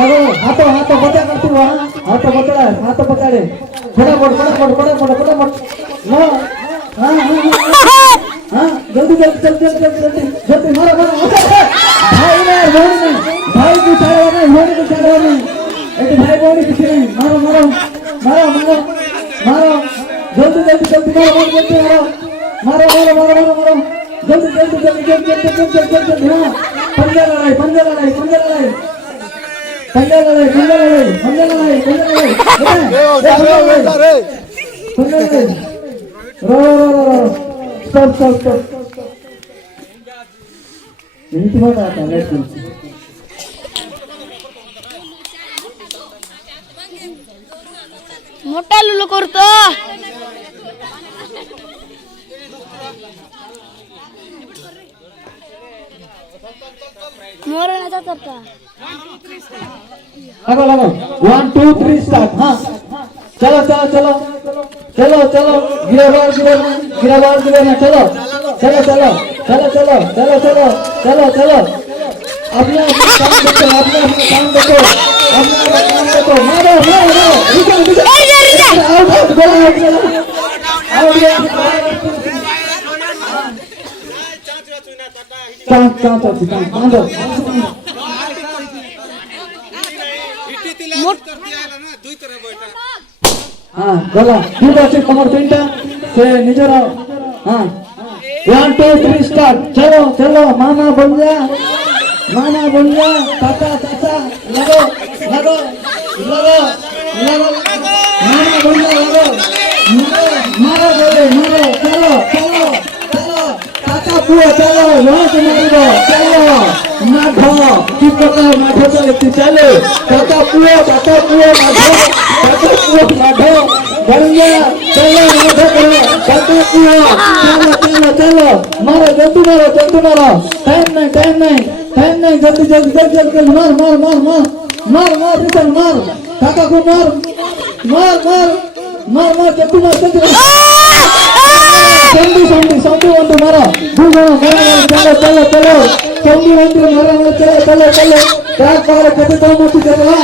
लगो हाथों हाथों बचा कर तू वहाँ हाथों पकड़े फटाफट लो हाँ जल्दी मारो भाई की छाड़ो नहीं एक भाई बहनी किसी नहीं मारो जल्दी मारो जल्दी हाँ पंजा लड़ाई स्टॉप नीति मत आता लेट्स मोठा लुलू करतो मोरण्याचा करता लगो 1 2 3 स्टार्ट हाँ चलो गिराबार चलो अपना काम देखो मारो हाँ गला ठीक है कमर पिंटा से निजर हाँ 1 2 3 स्टार्ट चलो मामा बन जा चाचा लगो मामा बन जा लगो मारो चलो काका पुआ चलो वहाँ से मारो चलो माठो किस प्रकार माठो चले काका पुआ माठो बन गया चलो काका पुआ चलो मारो जल्दी मारो टाइम नहीं जल्दी मार काका को मार जल्दी सौंदी ಒಂದು ಮರ ಚलो ಸೌಂದಿ ಒಂದು ಮರ ಚलो ಟ್ರ್ಯಾಕ್ ಪಗಲ ಕತೆ ತಗೊಂಡು ಚलो